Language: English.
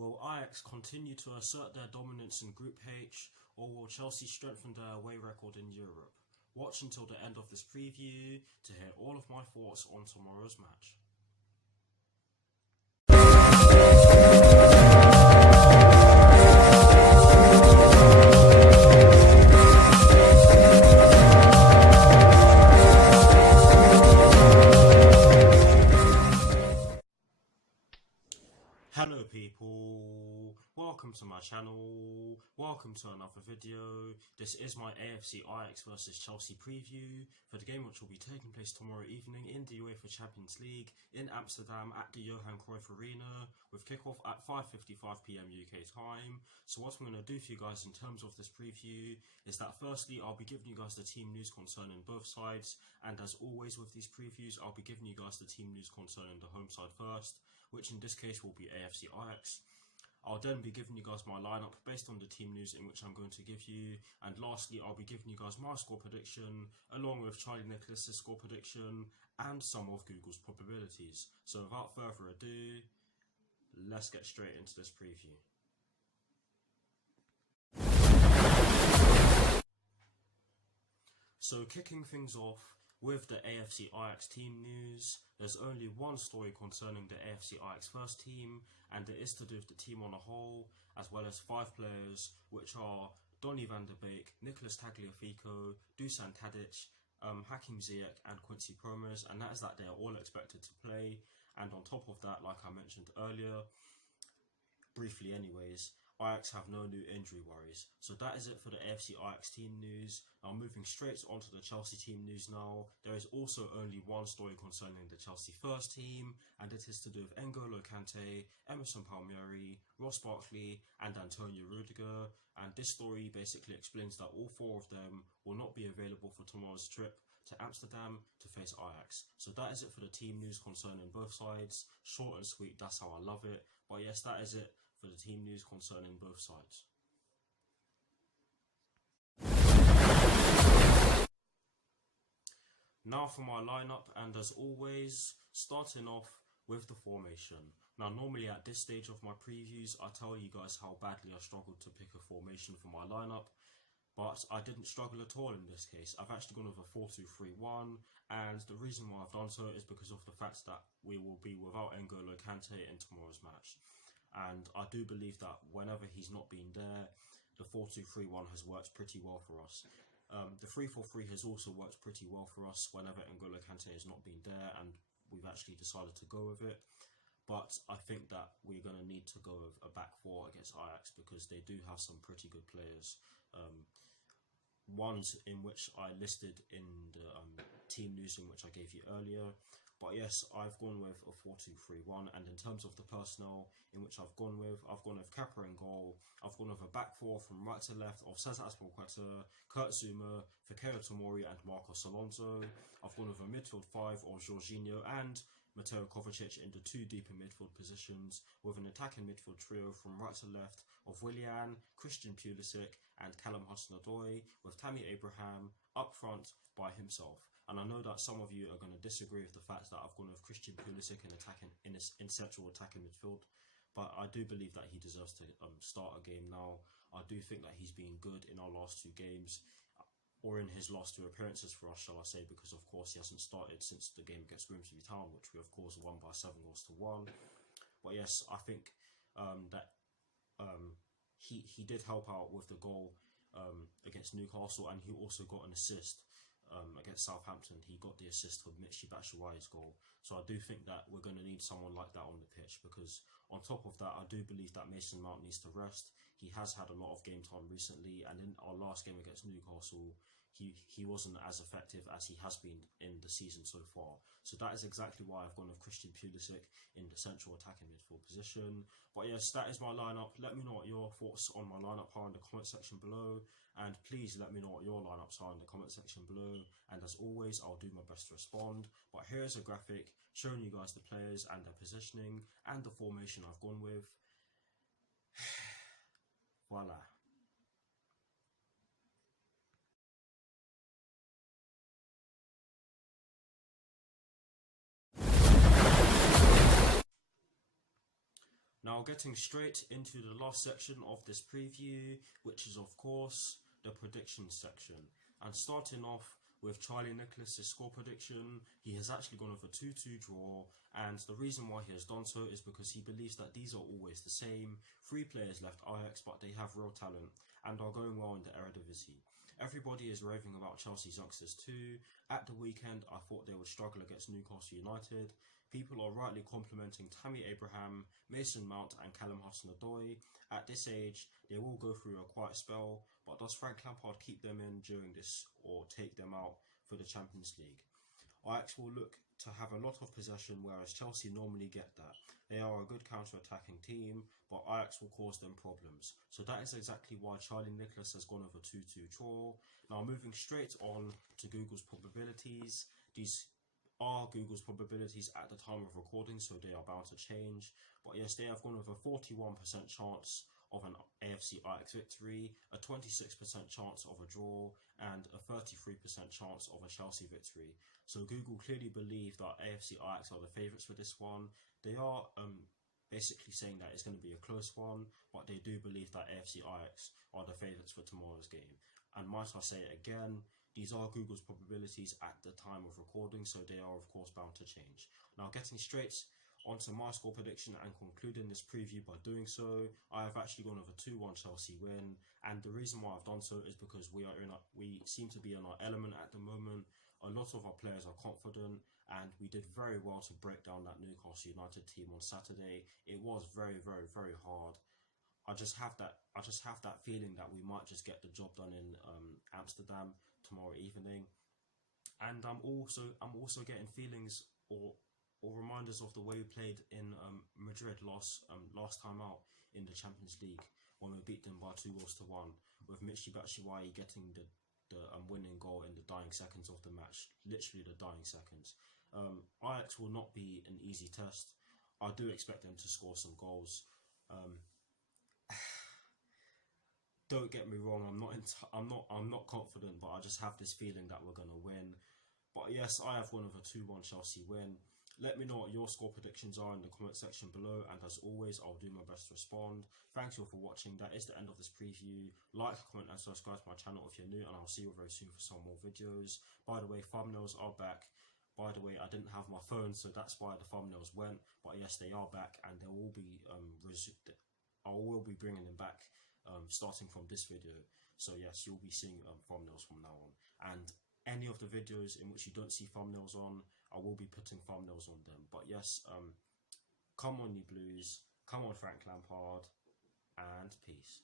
Will Ajax continue to assert their dominance in Group H, or will Chelsea strengthen their away record in Europe? Watch until the end of this preview to hear all of my thoughts on tomorrow's match. Hello people, welcome to my channel, welcome to another video. This is my AFC Ajax versus Chelsea preview for the game which will be taking place tomorrow evening in the UEFA Champions League in Amsterdam at the Johan Cruyff Arena with kickoff at 5:55 PM UK time. So what I'm going to do for you guys in terms of this preview is that firstly I'll be giving you guys the team news concerning both sides, and as always with these previews I'll be giving you guys the team news concerning the home side first, which in this case will be AFC Ajax. I'll then be giving you guys my lineup based on the team news in which I'm going to give you, and lastly I'll be giving you guys my score prediction along with Charlie Nicholas's score prediction and some of Google's probabilities. So without further ado, let's get straight into this preview. So kicking things off with the AFC Ajax team news, there's only one story concerning the AFC Ajax first team, and it is to do with the team on a whole, as well as 5 players, which are Donny van der Beek, Nicolas Tagliafico, Dusan Tadic, Hakim Ziyech and Quincy Promes, and that is that they are all expected to play. And on top of that, like I mentioned earlier, briefly anyways, Ajax have no new injury worries. So that is it for the AFC Ajax team news. Now moving straight onto the Chelsea team news now, there is also only one story concerning the Chelsea first team, and it is to do with N'Golo Kante, Emerson Palmieri, Ross Barkley and Antonio Rudiger, and this story basically explains that all 4 of them will not be available for tomorrow's trip to Amsterdam to face Ajax. So that is it for the team news concerning both sides. Short and sweet, that's how I love it. But yes, that is it for the team news concerning both sides. Now for my lineup, and as always, starting off with the formation. Now normally at this stage of my previews I tell you guys how badly I struggled to pick a formation for my lineup, but I didn't struggle at all in this case. I've actually gone with a 4-2-3-1, and the reason why I've done so is because of the fact that we will be without N'Golo Kante in tomorrow's match. And I do believe that whenever he's not been there, the 4-2-3-1 has worked pretty well for us. The 3-4-3 has also worked pretty well for us whenever N'Golo Kante has not been there, and we've actually decided to go with it. But I think that we're going to need to go with a back 4 against Ajax because they do have some pretty good players. Ones in which I listed in the team news in which I gave you earlier. But yes, I've gone with a 4-2-3-1, and in terms of the personnel in which I've gone with Kepa in goal. I've gone with a back 4 from right to left of Cesar Azpilicueta, Kurt Zouma, Fikayo Tomori and Marcos Alonso. I've gone with a midfield 5 of Jorginho and Mateo Kovacic in the 2 deeper midfield positions, with an attacking midfield trio from right to left of Willian, Christian Pulisic and Callum Hudson-Odoi, with Tammy Abraham up front by himself. And I know that some of you are going to disagree with the fact that I've gone with Christian Pulisic in central attacking midfield, but I do believe that he deserves to start a game now. I do think that he's been good in our last 2 games, or in his last 2 appearances for us, shall I say, because of course he hasn't started since the game against Grimsby Town, which we of course won by 7-1. But yes, I think that he did help out with the goal against Newcastle, and he also got an assist against Southampton. He got the assist for Michy Batshuayi's goal. So I do think that we're going to need someone like that on the pitch, because on top of that I do believe that Mason Mount needs to rest. He has had a lot of game time recently, and in our last game against Newcastle he wasn't as effective as he has been in the season so far. So that is exactly why I've gone with Christian Pulisic in the central attacking midfield position. But yes, that is my lineup. Let me know what your thoughts on my lineup are in the comment section below, and please let me know what your lineups are in the comment section below, and as always I'll do my best to respond. But here's a graphic showing you guys the players and their positioning and the formation I've gone with. Voila. Now getting straight into the last section of this preview, which is of course the predictions section. And starting off with Charlie Nicholas' score prediction, he has actually gone with a 2-2 draw, and the reason why he has done so is because he believes that these are always the same. 3 players left Ajax, but they have real talent and are going well in the Eredivisie. Everybody is raving about Chelsea's youngsters too. At the weekend, I thought they would struggle against Newcastle United. People are rightly complimenting Tammy Abraham, Mason Mount and Callum Hudson-Odoi. At this age, they will go through a quiet spell, but does Frank Lampard keep them in during this or take them out for the Champions League? Ajax will look to have a lot of possession, whereas Chelsea normally get that. They are a good counter-attacking team, but Ajax will cause them problems. So that is exactly why Charlie Nicholas has gone over 2-2 draw. Now moving straight on to Google's probabilities. These are Google's probabilities at the time of recording, so they are bound to change. But yes, they have gone with a 41% chance of an AFC Ajax victory, a 26% chance of a draw, and a 33% chance of a Chelsea victory. So Google clearly believe that AFC Ajax are the favourites for this one. They are basically saying that it's going to be a close one, but they do believe that AFC Ajax are the favourites for tomorrow's game. And might I say it again, these are Google's probabilities at the time of recording, so they are of course bound to change. Now getting straight onto my score prediction and concluding this preview by doing so, I have actually gone with a 2-1 Chelsea win, and the reason why I've done so is because we seem to be in our element at the moment. A lot of our players are confident, and we did very well to break down that Newcastle United team on Saturday. It was very, very, very hard. I just have that feeling that we might just get the job done in Amsterdam tomorrow evening, and I'm also getting feelings or reminders of the way we played in Madrid last time out in the Champions League when we beat them by 2-1, with Michy Batshuayi getting the winning goal in the dying seconds of the match, literally the dying seconds. Ajax will not be an easy test. I do expect them to score some goals. Don't get me wrong, I'm not confident, but I just have this feeling that we're gonna win. But yes, I have one of a 2-1 Chelsea win. Let me know what your score predictions are in the comment section below, and as always, I'll do my best to respond. Thanks you all for watching. That is the end of this preview. Like, comment and subscribe to my channel if you're new, and I'll see you very soon for some more videos. By the way, thumbnails are back. By the way, I didn't have my phone, so that's why the thumbnails went, but yes, they are back, and they will be I will be bringing them back starting from this video. So yes, you'll be seeing thumbnails from now on, and any of the videos in which you don't see thumbnails on, I will be putting thumbnails on them. But yes, come on you Blues, come on Frank Lampard, and peace.